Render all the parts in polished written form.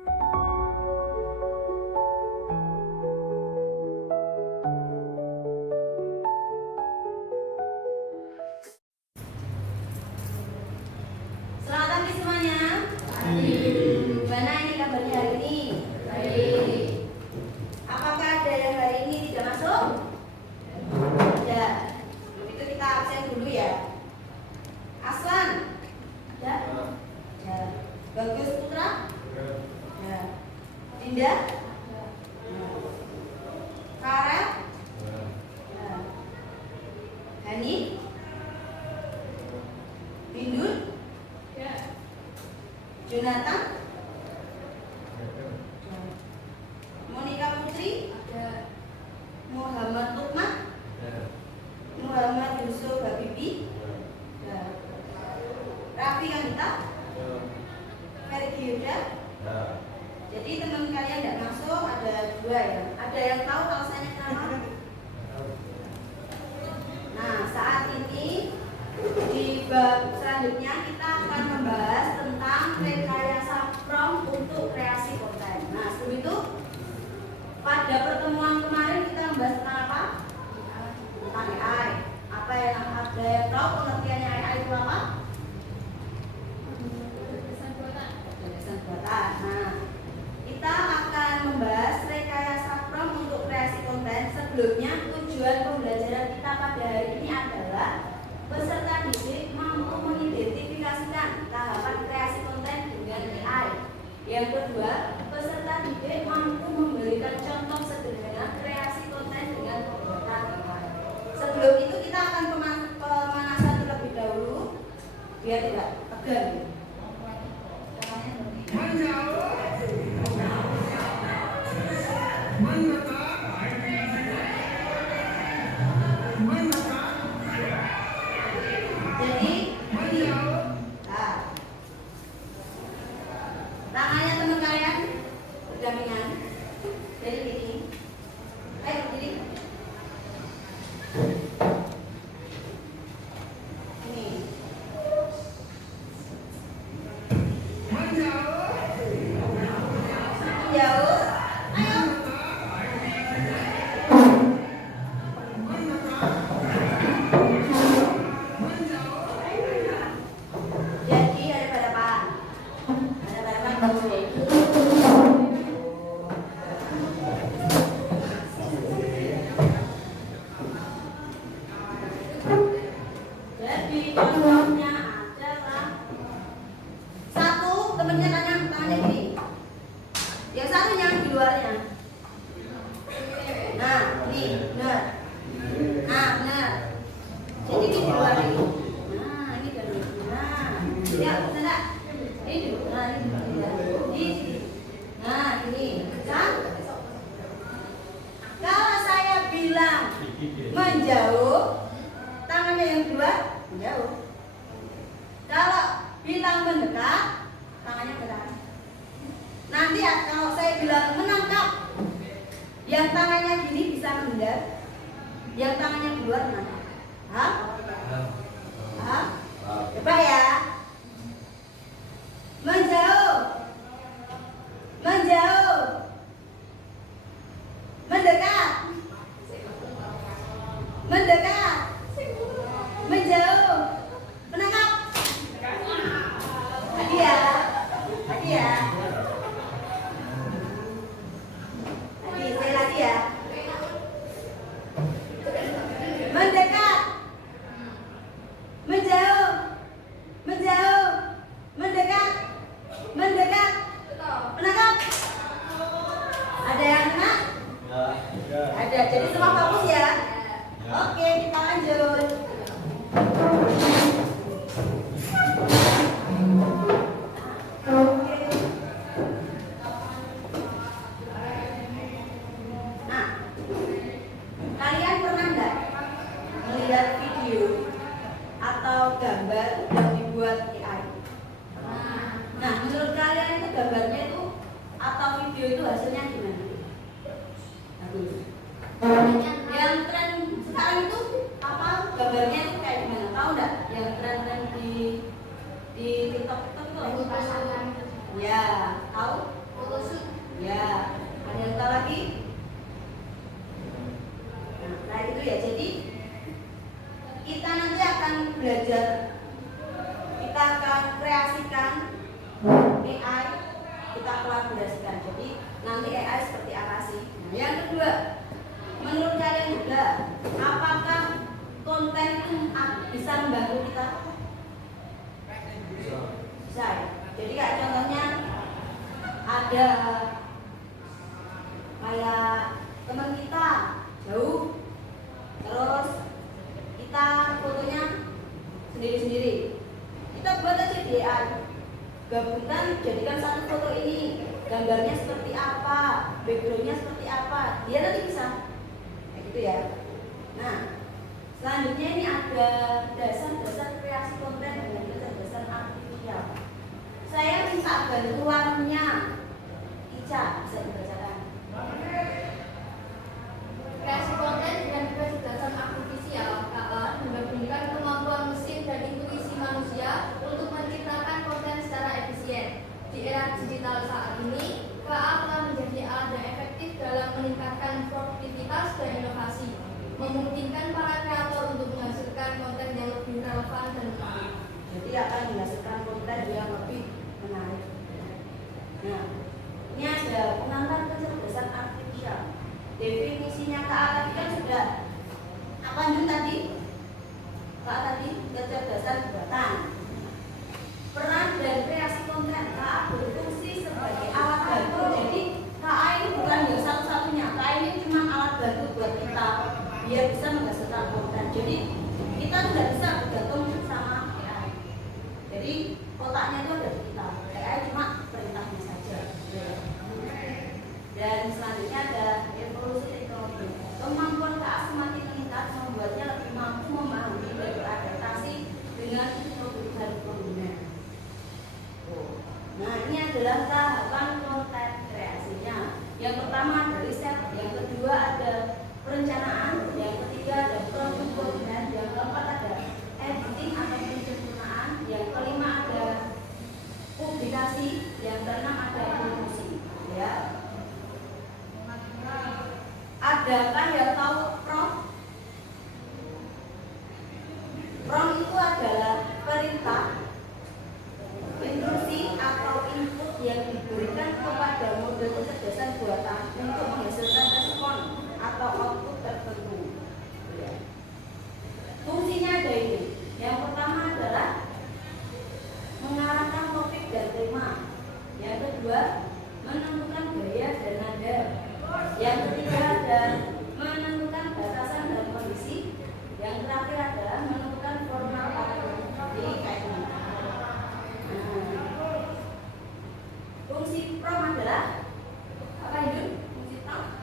Selamat pagi semuanya. Gimana ini kabarnya hari ini? Baik. Apakah ada yang hari ini tidak masuk? Ada. Sebelum itu kita absen dulu ya. Aslan? Ya. Ya. Bagus Putra? Ya. Dinda? Karel? Ya. Hani? Bindun? Jonathan? Monika Putri? Muhammad Lukman? Muhammad Yusuf Habibi? Raffi Anita? Ferdi Yuda? Jadi teman kalian tidak masuk ada 2 ya. Ada yang tahu alasannya kenapa? Nah, saat ini di bab selanjutnya kita akan membahas tentang rekayasa prompt untuk kreasi konten. Nah, sebelum itu pada pertemuan kemarin kita membahas tentang apa? Tentang AI. Apa yang ada yang tahu pengertiannya AI itu apa? Gagasan buatan. Nah, kita akan membahas rekayasa prompt untuk kreasi konten. Sebelumnya tujuan pembelajaran kita pada hari ini adalah peserta didik mampu mengidentifikasikan tahapan kreasi konten dengan AI. Yang kedua, peserta didik mampu memberikan contoh sederhana kreasi konten dengan pembuatan AI. Sebelum itu kita akan pemanasan terlebih dahulu biar tidak tegang. Jadi, nah, tangannya teman kalian berdampingan. Jadi gini, ayo berdiri. Ini. Jauh. Ayo. Jadi ada hadapan. Ada hadapan dulu. Jadi contohnya adalah satu temennya tangannya gini. Yang satu yang di luarnya. Nah, ini benar. Nah, benar. Jadi ini di luar ini. Nah, ini kan. Nah, ya, sana. Ini, nah ini di sini. Nah, ini. Kan? Kalau saya bilang menjauh, tangannya yang kedua menjauh. Kalau bilang mendekat, tangannya ke dekat. Nanti ya, kalau saya bilang menangkap, yang tangannya gini bisa menghindar, yang tangannya keluar menangkap. Hah? Hah? Coba ya. Menjauh, menjauh, mendekat, mendekat, menjauh, menangkap. Hadiah, hadiah. Sekali lagi ya. Mendekat, menjauh, menjauh, mendekat, mendekat, menangkap. Ada yang kena? Ada. Jadi semua fokus ya. Oke, kita lanjut. Nah, kalian pernah nggak melihat video atau gambar yang dibuat AI? Nah, menurut kalian itu gambarnya itu atau video itu hasilnya gimana? Bagus. Yang tren sekarang itu apa gambarnya itu kayak gimana? Tahu nggak? Yang tren-tren di TikTok itu? Ya, tahu? photoshoot. Ya, ada yang tahu lagi? Nah itu ya, jadi kita nanti akan belajar, kita akan kreasikan AI, kita kolaborasikan. Jadi nanti AI seperti apa sih? Nah, yang kedua, menurut kalian juga, apakah konten itu bisa membantu kita? Bisa ya? Jadi kayak contohnya ada kayak teman kita jauh, terus kita fotonya sendiri-sendiri, kita buat aja di AI, gabungkan, jadikan satu foto ini, gambarnya seperti apa, backgroundnya seperti apa, dia nanti bisa kayak gitu ya. Nah selanjutnya ini ada dasar-dasar kreasi konten dengan dasar-dasar artifisial. Saya minta bantuannya Ica, bisa dibacakan. Kreasi konten dengan kecerdasan artifisial menggabungkan kemampuan mesin dan intuisi manusia untuk menciptakan konten secara efisien. Di era digital saat ini, KA telah menjadi alat yang efektif dalam meningkatkan produktivitas dan inovasi, memungkinkan para kreator untuk menghasilkan konten yang lebih relevan dan menarik. Jadi akan menghasilkan konten yang lebih menarik. Nah, ini ada pengantar kecerdasan artifisial. Definisinya KA tadi kan sudah apa tadi? KA tadi kecerdasan buatan. Peran dan kreasi konten, KA berfungsi sebagai alat bantu. Jadi KA ini bukan yang satu-satunya. KA ini cuma alat bantu buat kita biar bisa menghasilkan konten. Jadi kita tidak bisa bergantung sama AI. Jadi otaknya itu ada di kita. AI cuma perintahnya saja. Dan selanjutnya ada evolusi teknologi. Kemampuan KA semakin meningkat, membuatnya lebih mampu memahami dan beradaptasi dengan kebutuhan pengguna. Nah ini adalah tahapan konten kreasinya. Yang pertama ada riset, yang kedua ada perencanaan, yang ketiga ada produk, yang keempat ada editing atau penyempurnaan, yang kelima ada publikasi, yang keenam ada promosi. Ya. Adakah yang tahu prompt? Prompt itu adalah perintah, instruksi atau input yang diberikan kepada model kecerdasan buatan untuk menghasilkan respon atau output tertentu. Fungsinya ada ini. Yang pertama adalah mengarahkan topik dan tema. Yang kedua, menentukan gaya dan nada. Yang ketiga ada menentukan batasan dan kondisi. Yang terakhir adalah menentukan formal atau jadi kayak ini. Fungsi prompt adalah apa itu? Fungsi prompt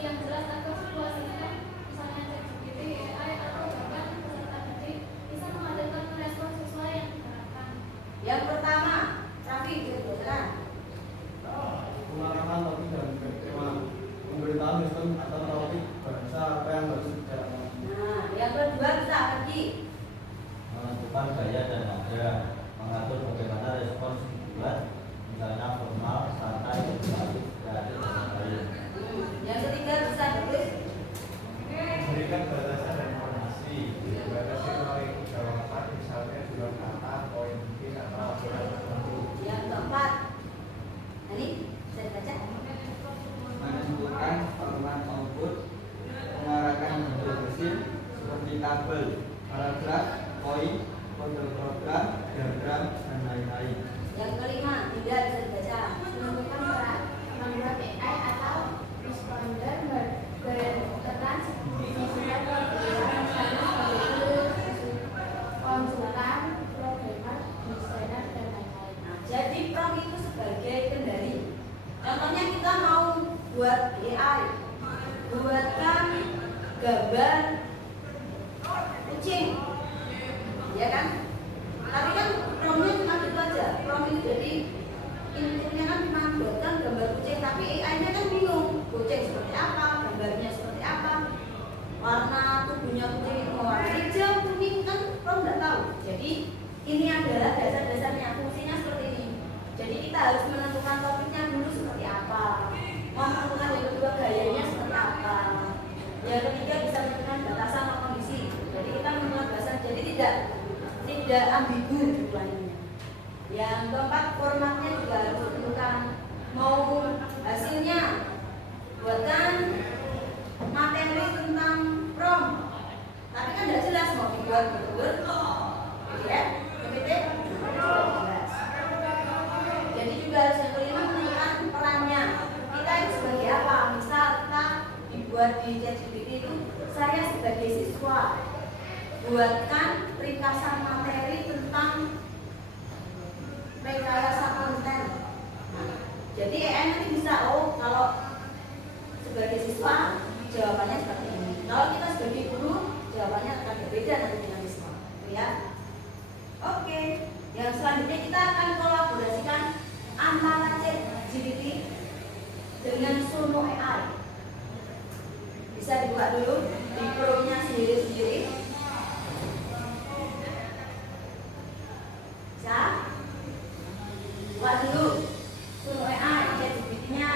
yang jelas atau sebuah sistem, misalnya ChatGPT, AI atau bahkan peserta didik bisa menghasilkan respon sesuai yang diharapkan. yang pertama, Raffi jelaskan. Pengarahan topik dan tema, pemberitahuan sistem atau topik bahasa apa yang harus dibicarakan. Nah, yang kedua bisa apa Ki? Menentukan gaya dan nada, mengatur bagaimana respons dibuat, misalnya formal, santai, balik, kreatif, dan lain-lain. Yang ketiga bisa bagus. Memberikan batasan dan informasi, dibatasi oleh jawaban, misalnya jumlah kata, poin mungkin atau aturan tertentu. Yang keempat, nah, ini bisa dibaca. Menentukan format output, mengarahkan bentuk mesin seperti tabel, paragraf, poin, kode program, diagram, dan lain-lain. Yang kelima, tidak bisa dibaca. Menentukan peran, membuat AI atau responder berdasarkan misalnya pemberian sebagai konsultan, programmer, desainer, dan lain-lain. Nah, jadi prompt itu sebagai kendali. Contohnya kita mau buat AI, buatkan gambar kucing, ya kan? Tapi kan promptnya cuma gitu aja. Prompt itu jadi intinya kan cuma buatkan gambar kucing, tapi AI-nya kan bingung kucing seperti apa, gambarnya seperti apa, warna tubuhnya kucing itu mau warna hijau, kuning kan prompt nggak tahu. Jadi ini adalah dasar-dasarnya fungsi harus menentukan topiknya dulu seperti apa, mau menentukan yang kedua gayanya seperti apa, yang ketiga bisa menentukan batasan atau kondisi. Jadi kita menentukan batasan, jadi tidak ambigu jumlahnya. Yang keempat, formatnya juga harus ditentukan, mau hasilnya buatkan materi tentang prom, tapi kan tidak jelas mau dibuat betul ya, PPT sudah jelas. Jadi juga harus yang kelima menentukan perannya, kita itu sebagai apa. Misal kita dibuat di ChatGPT itu, saya sebagai siswa buatkan ringkasan materi tentang rekayasa konten. Jadi nanti bisa, oh kalau sebagai siswa jawabannya seperti ini, kalau kita sebagai guru jawabannya akan berbeda nanti dengan siswa, ya. Oke, yang selanjutnya kita akan kolaborasikan antara ChatGPT dengan Suno AI. Bisa dibuka dulu di Chrome-nya sendiri-sendiri. Bisa? Buka dulu Suno AI ChatGPT-nya.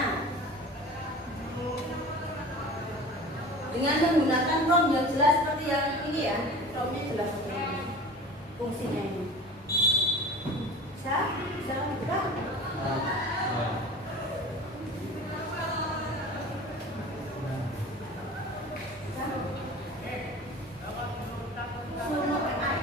Dengan menggunakan prompt yang jelas seperti yang ini ya, prompt-nya jelas seperti ini, fungsinya ini. Bisa dibuka. Suno AI.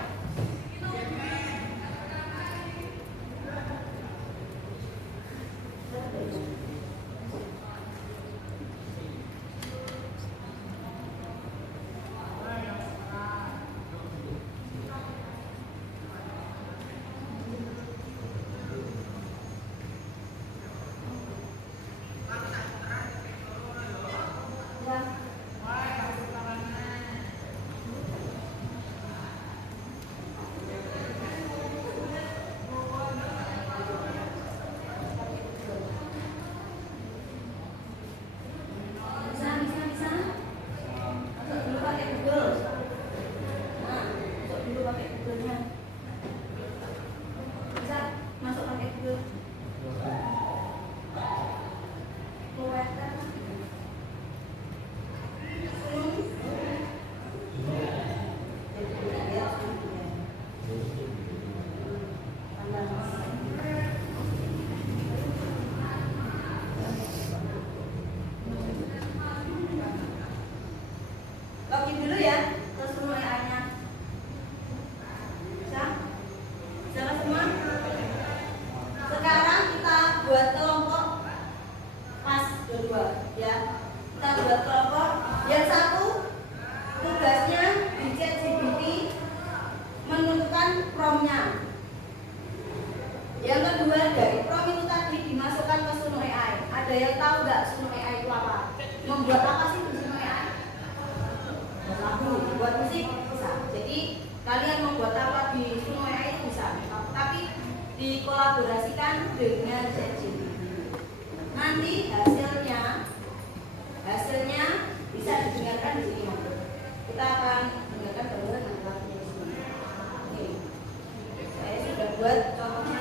Login dulu ya, terus semua AI-nya. Bisa? Bisa semua? Sekarang kita buat kelompok pas kedua ya. Kita buat kelompok. Yang satu tugasnya di ChatGPT menentukan prompt-nya. Yang kedua dari prompt itu tadi dimasukkan ke Suno AI. Ada yang tahu nggak Suno AI itu apa? Membuat apa sih Suno AI? Lagu, buat musik bisa. Jadi kalian membuat apa di Suno AI itu bisa, tapi dikolaborasikan dengan ChatGPT. Nanti hasilnya bisa didengarkan di sini. Kita akan dengarkan bareng nanti lagunya di sini. Oke. Saya sudah buat contohnya.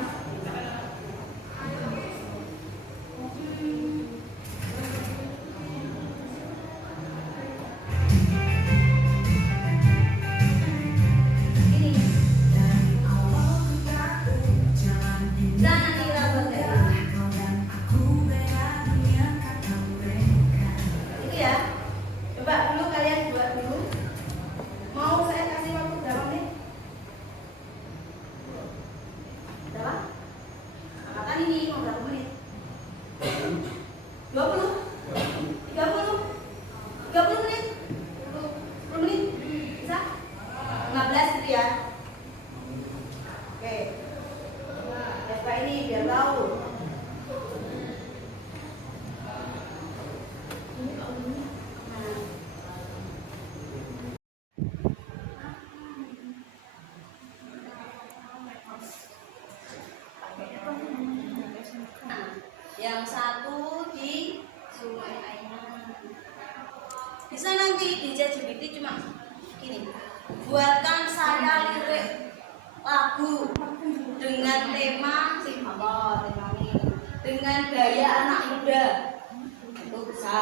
Yang satu di Suno AI. Bisa nanti di ChatGPT cuma gini, buatkan saya lirik lagu dengan tema apa tema ini. dengan gaya anak muda itu bisa,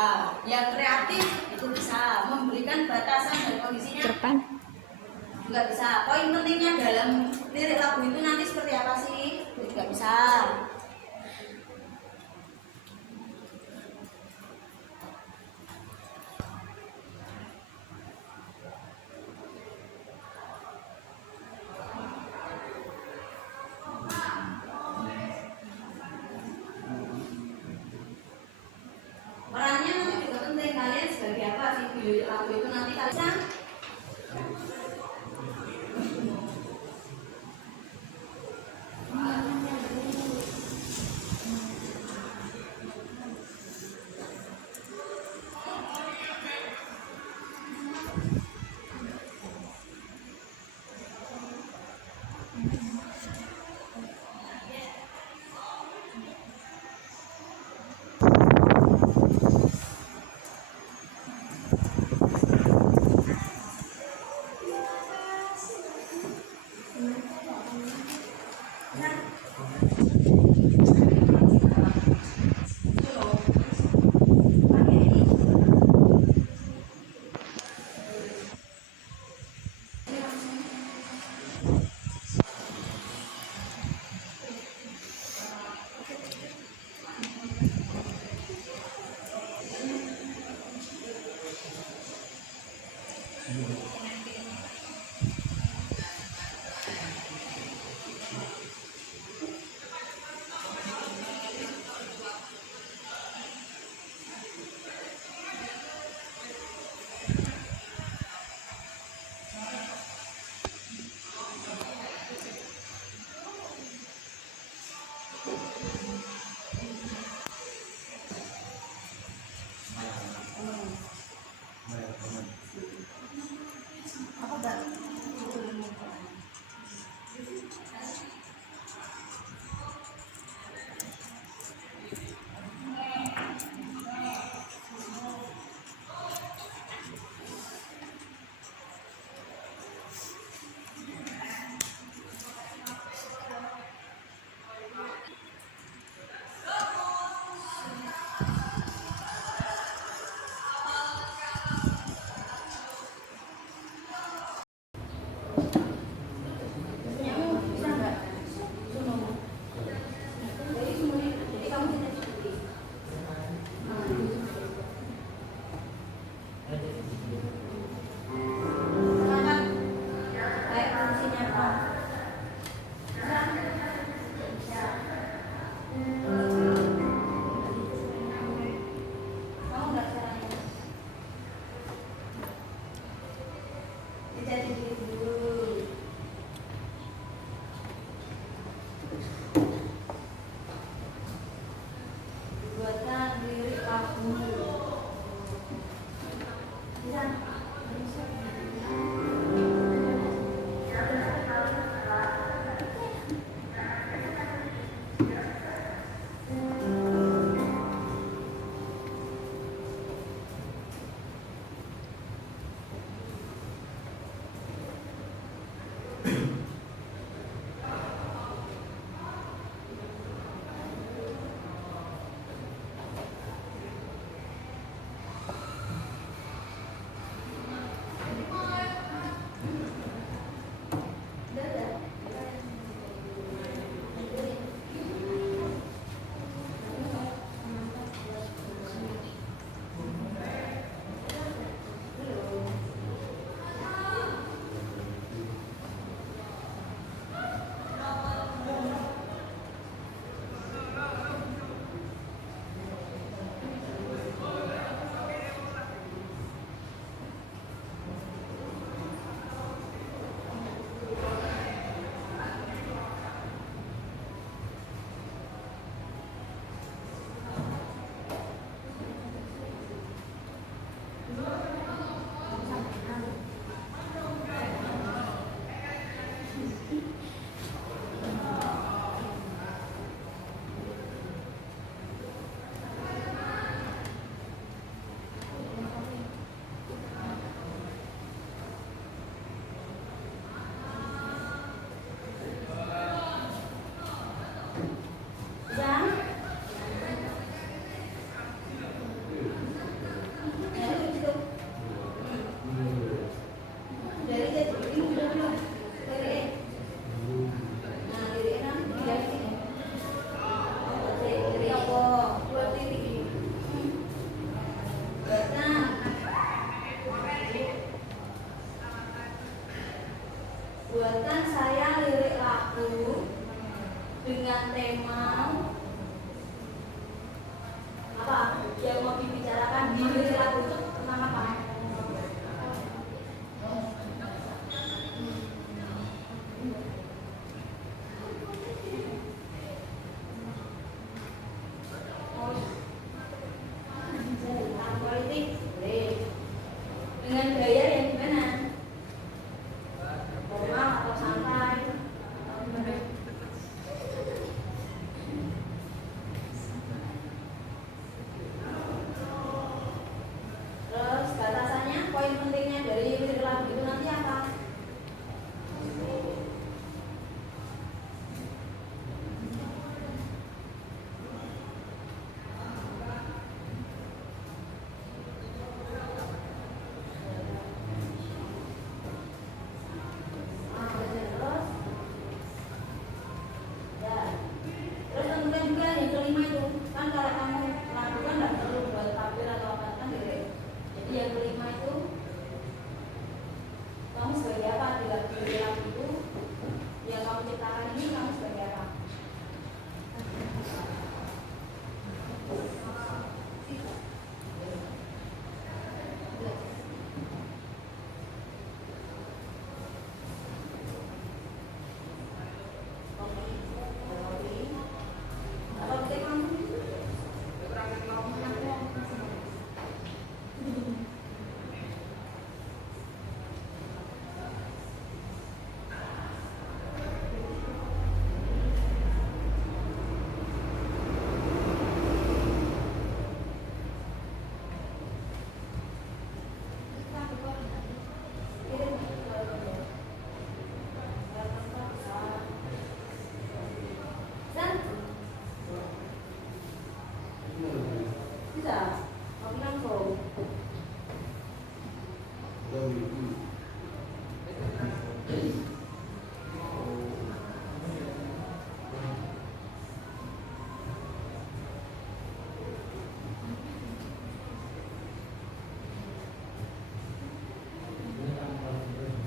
yang kreatif itu bisa, memberikan batasan dan kondisinya nggak bisa. Poin pentingnya dalam lirik lagu itu nanti seperti apa sih? Nggak bisa. Perannya nanti juga penting, kalian sebagai apa sih di lirik lagu itu nanti kalian dengan tema apa yang mau dibicarakan di lirik lagu itu tentang apa? Tentang politik, boleh. Dengan gaya yang gimana? Formal atau santai? Atau gimana? Terus batasannya, poin pentingnya dari lirik lagu itu nanti apa? Terus, ya. Terus kemudian juga yang kelima itu kan kalau kamu lakukan nggak perlu buat tabir atau apa kan gitu. Jadi yang kelima itu kamu sebagai apa di lagu itu yang kamu ciptakan ini kamu sebagai apa? Apa penting kamu? Bisa, tapi langsung.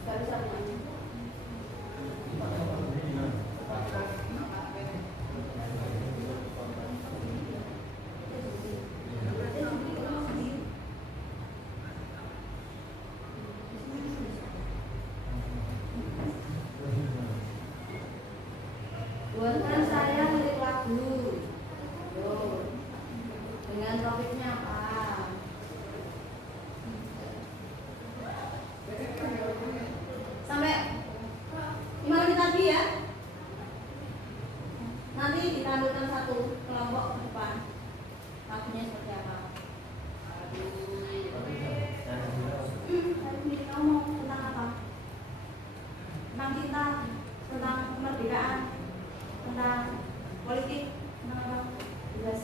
Gak bisa nyanyi. Buatkan saya lirik lagu. Yo. Dengan topiknya apa? Sampai 5 menit lagi ya. Nanti ditampilkan satu kelompok ke depan. Lagunya seperti apa? Tadi kamu mau tentang apa? Tentang cinta, tentang kemerdekaan, tentang politik, tentang apa? Jelas.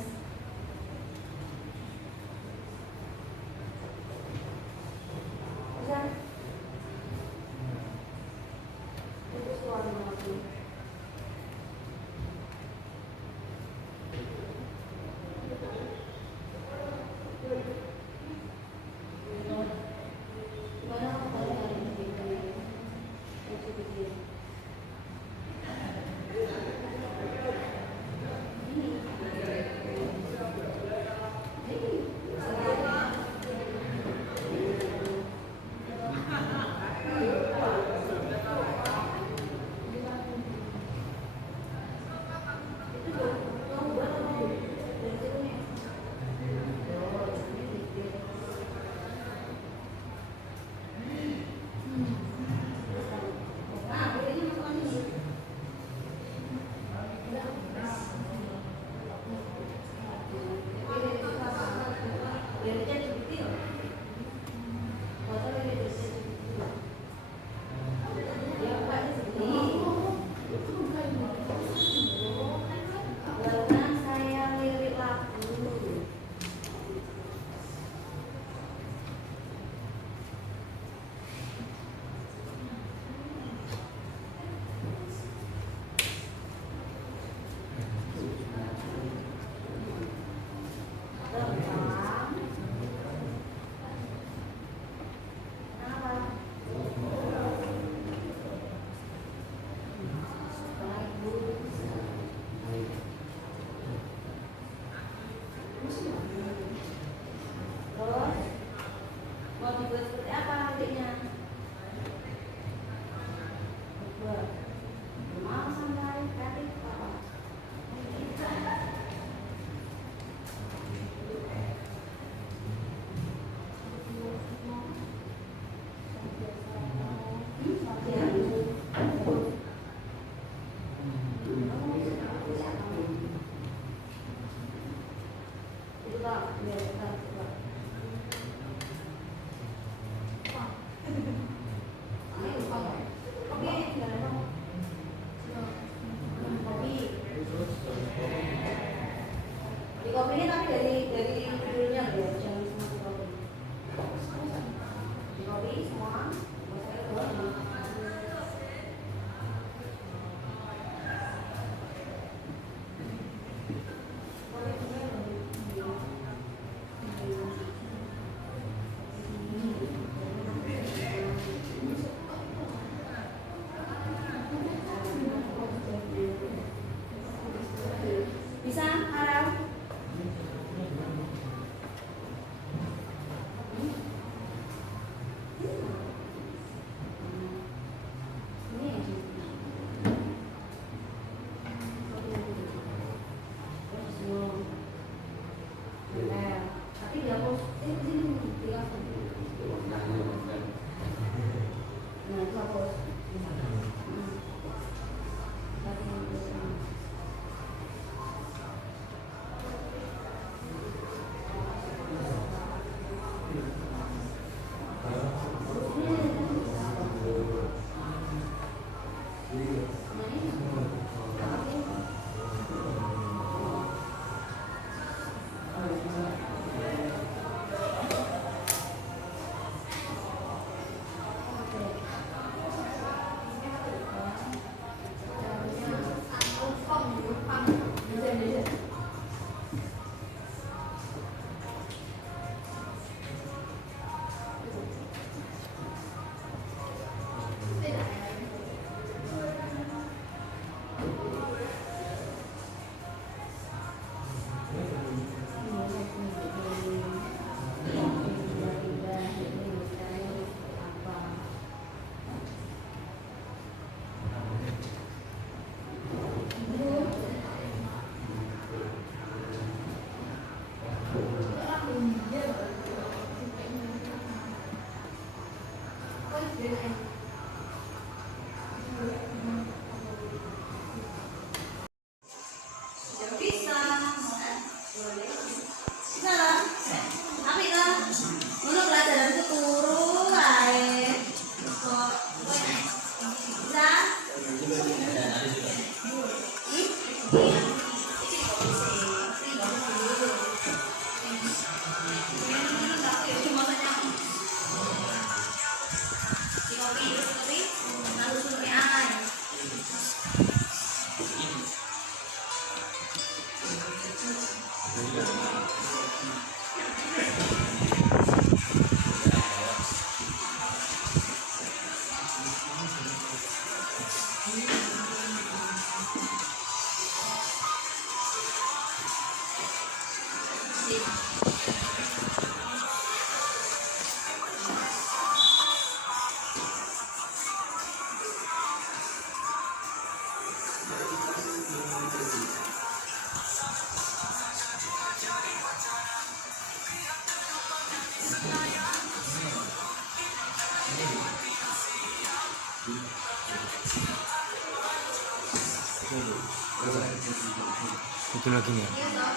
Bisa? Itu suara lagu. Gimana kalau kalian? Itu lagi nih. Iya toh.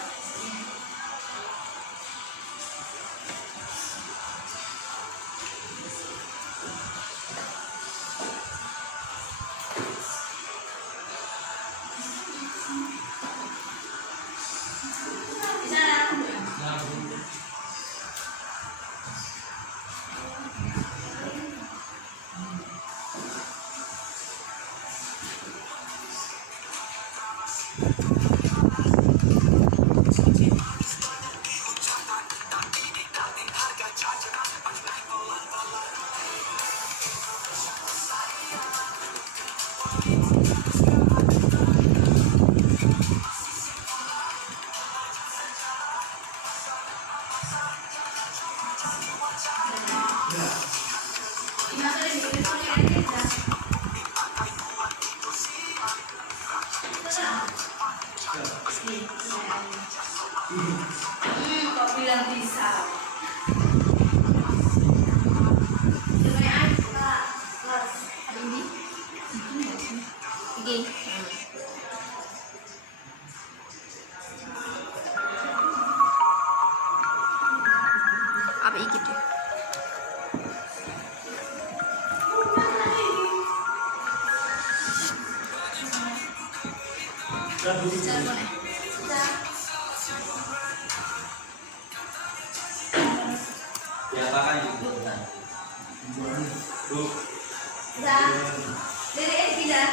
Kok bilang bisa? Iki. Apa iki deh? Diapakan itu? Bu. Udah. Dari tidak.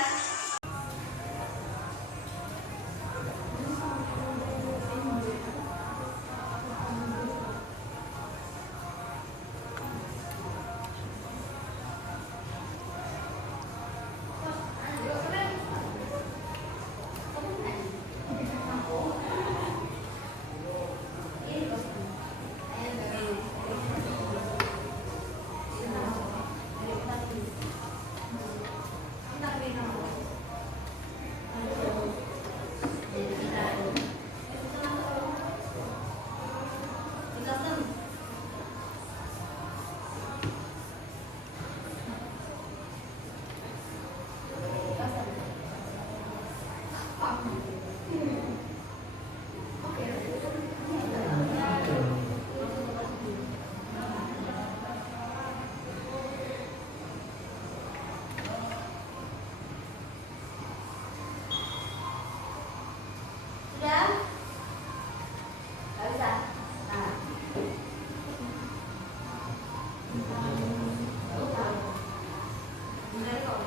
Sudah? Gak bisa? Nah. Bener kok.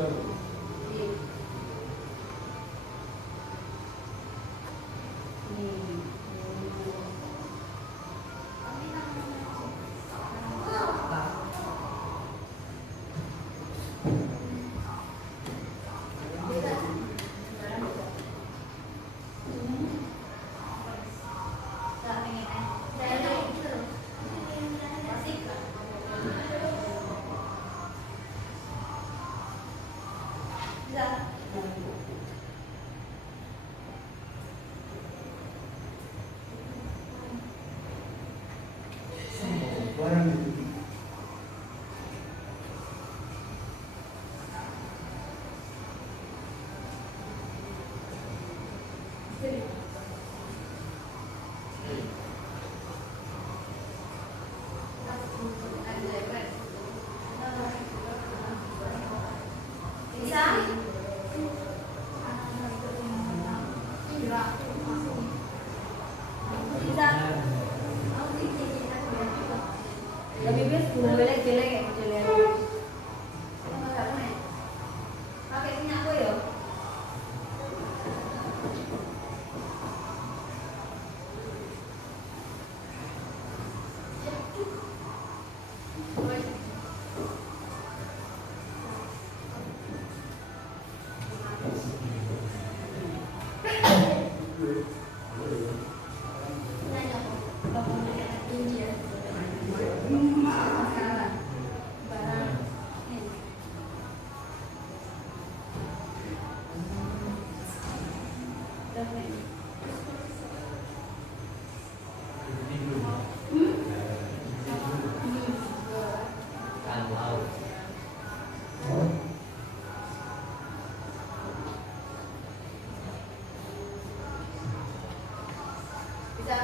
betul. Barang itu. Bisa? Bisa? Lebih bes boleh jelek jelek. Pakai minyak gue ya. Bisa?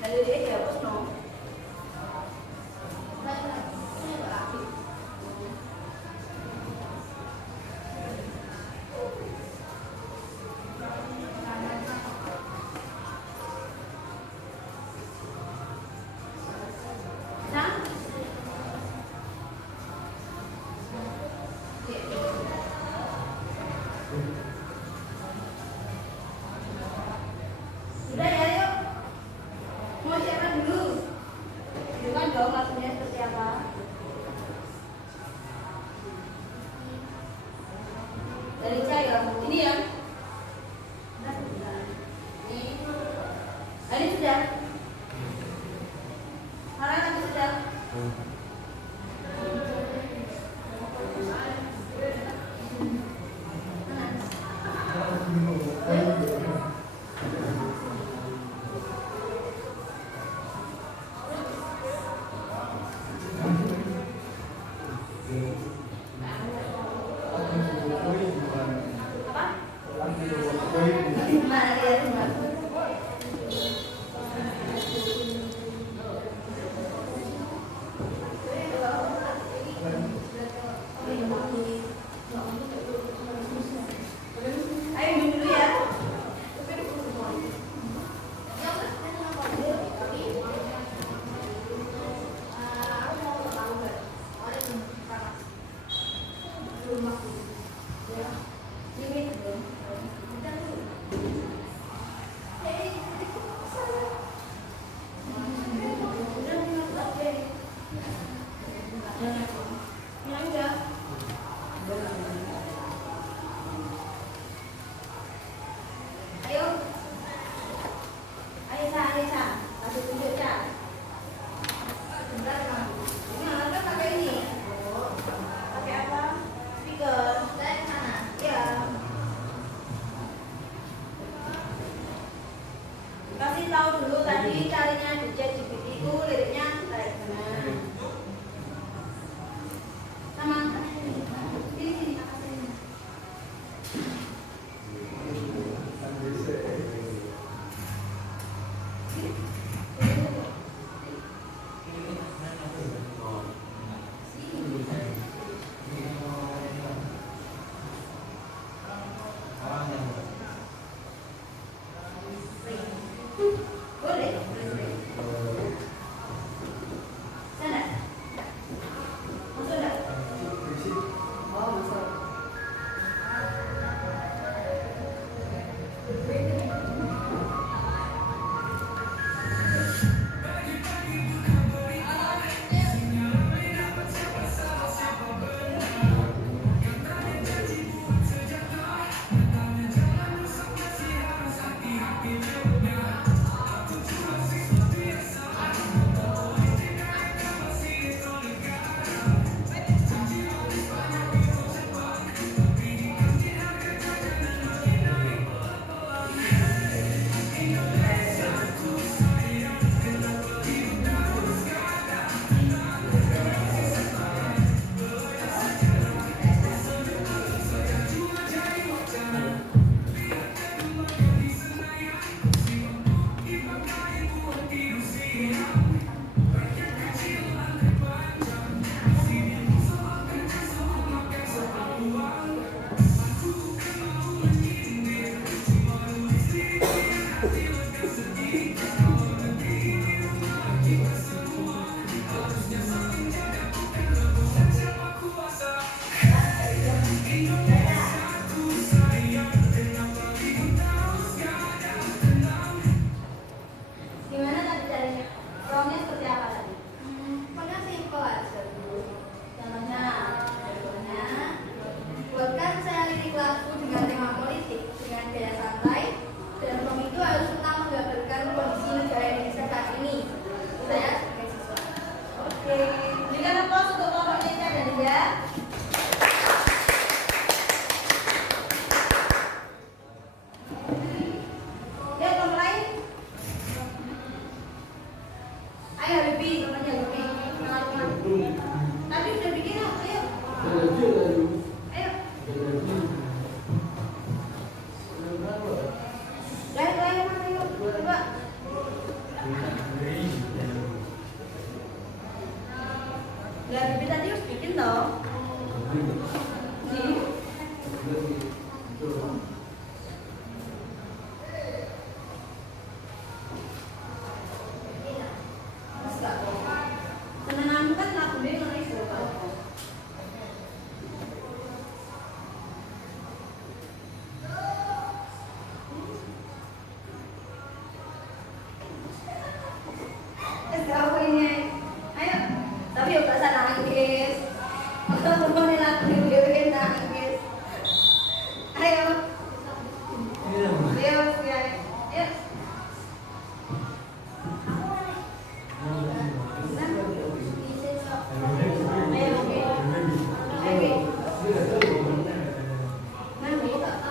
Lalu dia dihapus no. Sudah ya, yuk. Mau siapa dulu? Bukan dong lagunya seperti apa? Dari saya, ini ya. Ini sudah. Mana lagi sudah? Apa? Mana dia semua? Ayo minum dulu ya. Ini belum.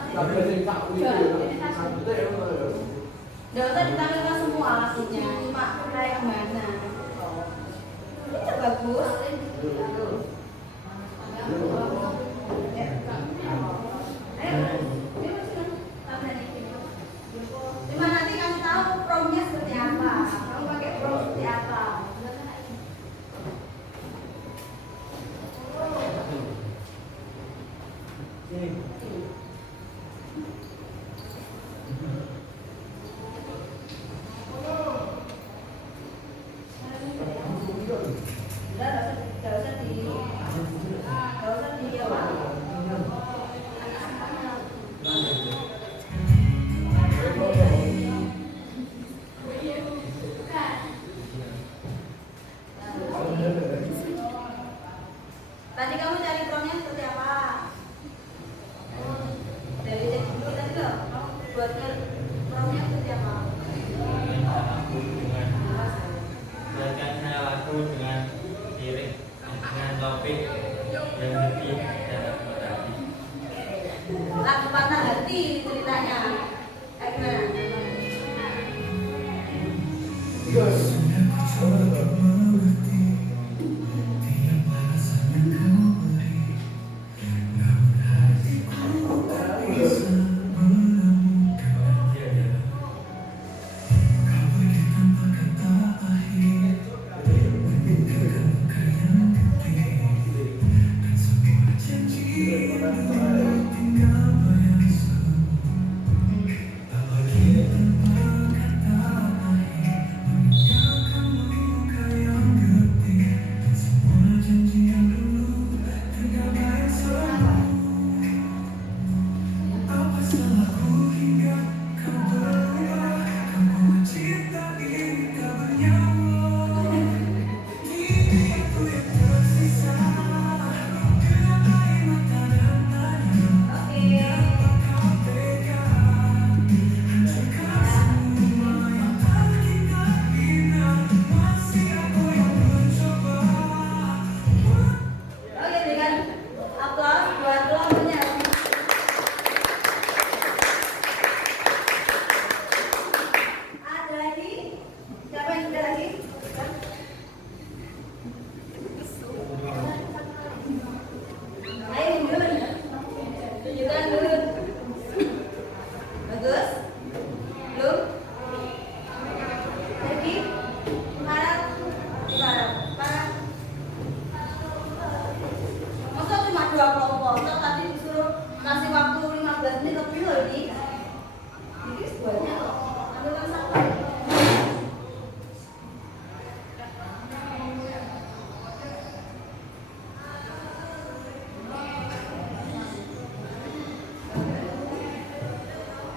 Nggak usah ditampilkan semua lagunya, cuma kayak mana. Itu bagus. Cuma nanti kasih tahu promnya seperti apa. Kamu pakai prom seperti apa? Nggak usah di apa? Tadi kamu cari promnya seperti apa? Dari cek dulu tadi loh. Kamu buatkan promnya seperti apa? Buatkan saya lagu dengan lirik dengan topik yang lebih dalam hati. Lagu patah hati ceritanya. Kayak gimana? Oke, dengan aplaus buat lagunya. Ada lagi? Siapa yang ada lagi? Ayo mundur. Tunjukkan dulu. Bagus? Belum? Lagi? Parah? Parah? Parah? Masa cuma 2 kelompok? Masa tadi disuruh kasih waktu 15 menit lebih loh ini. Ini sebuahnya loh. Ambilkan satu.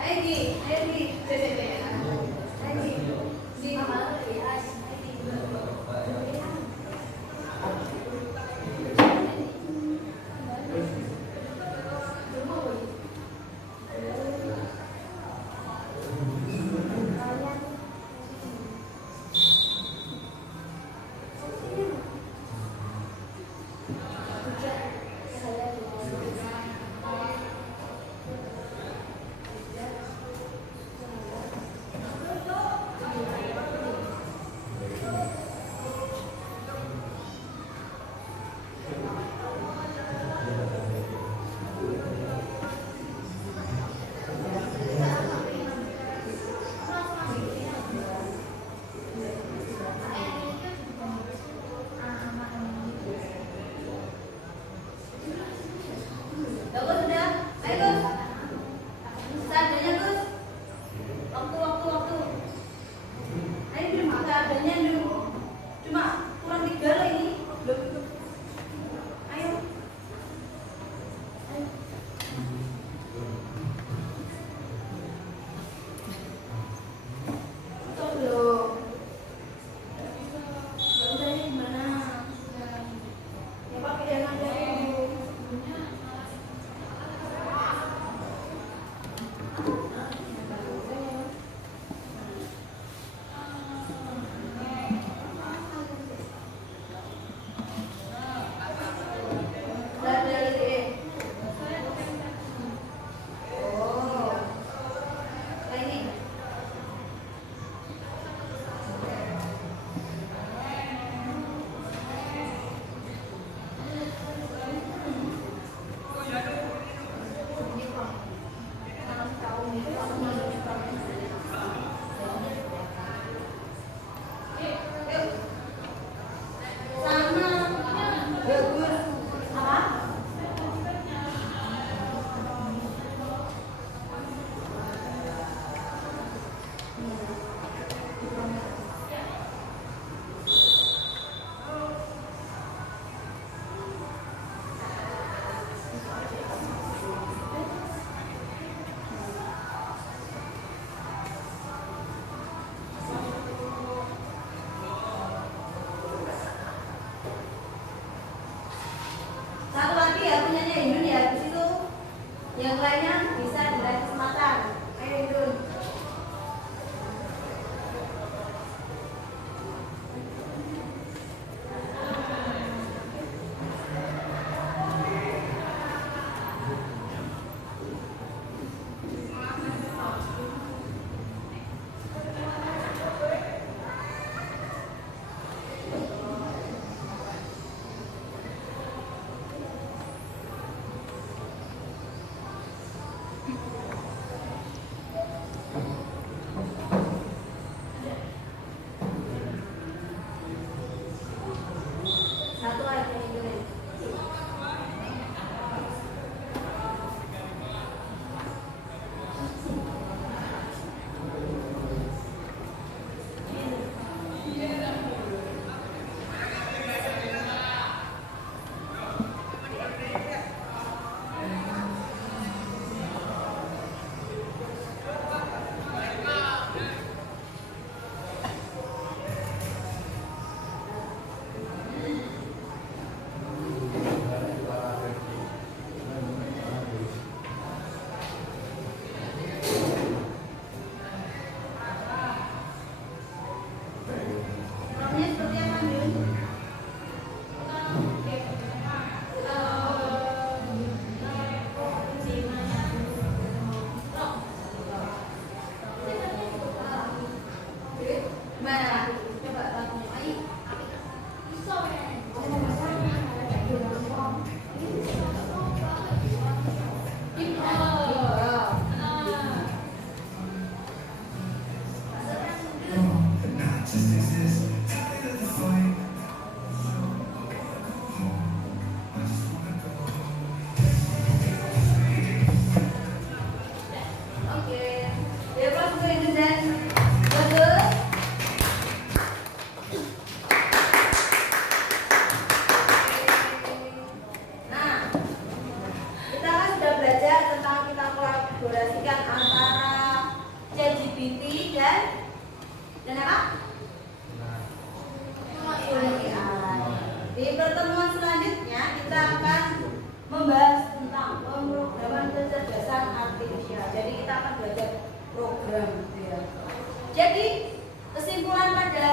Egi. bisa diberi kesempatan. Ayo Indun. Satu lagi Indun. Promnya seperti apa Indun? Gimana? Coba bantu. Ayo. Oke. Ya Pak, untuk Indun dan bagus. Nah, kita kan sudah belajar tentang kita kolaborasikan antara ChatGPT dan apa? AI. Di pertemuan selanjutnya kita akan membahas tentang pemrograman kecerdasan artifisial. Jadi kita akan belajar program. Ya. Jadi kesimpulan pada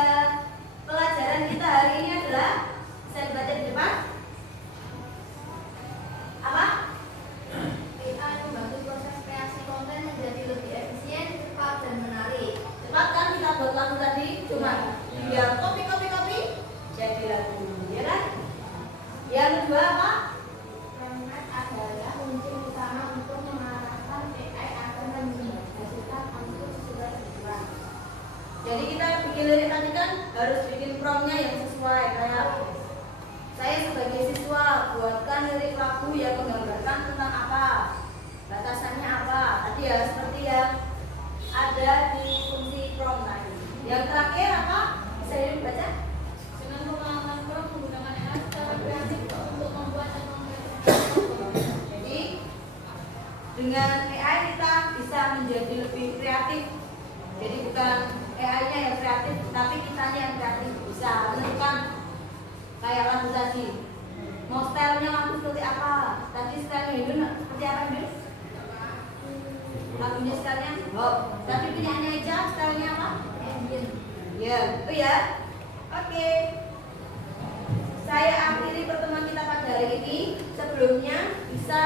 pelajaran kita hari ini adalah, saya baca di depan. Apa? AI membantu proses kreasi konten menjadi lebih efisien, cepat, dan menarik. Cepat kan kita buat lagu tadi, cuma Ya. tinggal copy jadi lagu, ya kan? Yang kedua apa? Format adalah kunci utama untuk mengarahkan AI agar menghasilkan output sesuai tujuan. Jadi kita bikin lirik tadi kan harus bikin promptnya yang sesuai. Kayak saya sebagai siswa buatkan lirik lagu yang menggambarkan tentang apa, batasannya apa. Tadi ya seperti yang ada di fungsi prompt tadi. Yang terakhir apa? Saya baca. Dengan pengalaman Pro menggunakan AI secara kreatif untuk membuat dan Jadi dengan AI kita bisa menjadi lebih kreatif. Jadi bukan AI-nya yang kreatif, tapi kitanya yang kreatif, bisa menentukan kayak lagu tadi. Mau stylenya lagu seperti apa? Tadi stylenya Indun seperti apa Indun? Lagunya stylenya hop. Tapi penyanyi aja stylenya apa? ambient. Ya, itu ya. Oke. Saya akhiri pertemuan kita pada hari ini. Sebelumnya bisa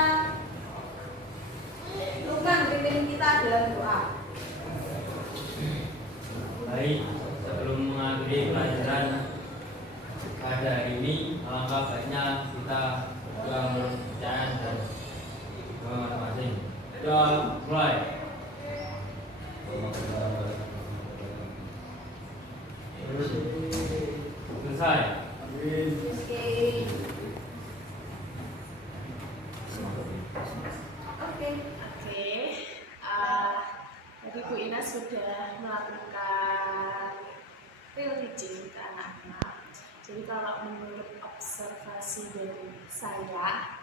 Lukman pimpin kita dalam doa. Baik, sebelum mengakhiri pelajaran pada hari ini, alangkah baiknya kita juga berbicara dan doa masing-masing. Doa mulai. Selesai. Oke. Tadi Bu Ina sudah melakukan real teaching ke anak-anak. Jadi kalau menurut observasi dari saya,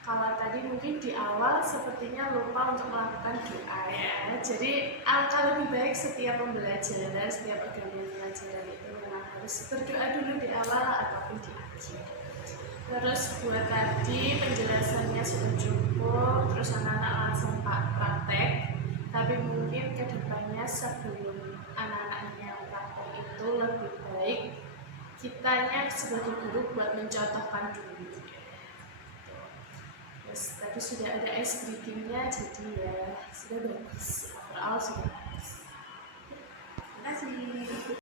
kalau tadi mungkin di awal sepertinya lupa untuk melakukan doa ya. Jadi alangkah lebih baik setiap pembelajaran, setiap pergantian pelajaran itu memang harus berdoa dulu di awal ataupun di akhir. Terus buat tadi penjelasannya sudah cukup, terus anak-anak langsung praktek. Tapi mungkin kedepannya sebelum anak-anaknya praktek itu lebih baik kitanya sebagai guru buat mencontohkan dulu. Terus tadi sudah ada ice breaking-nya, jadi ya sudah bagus. Overall sudah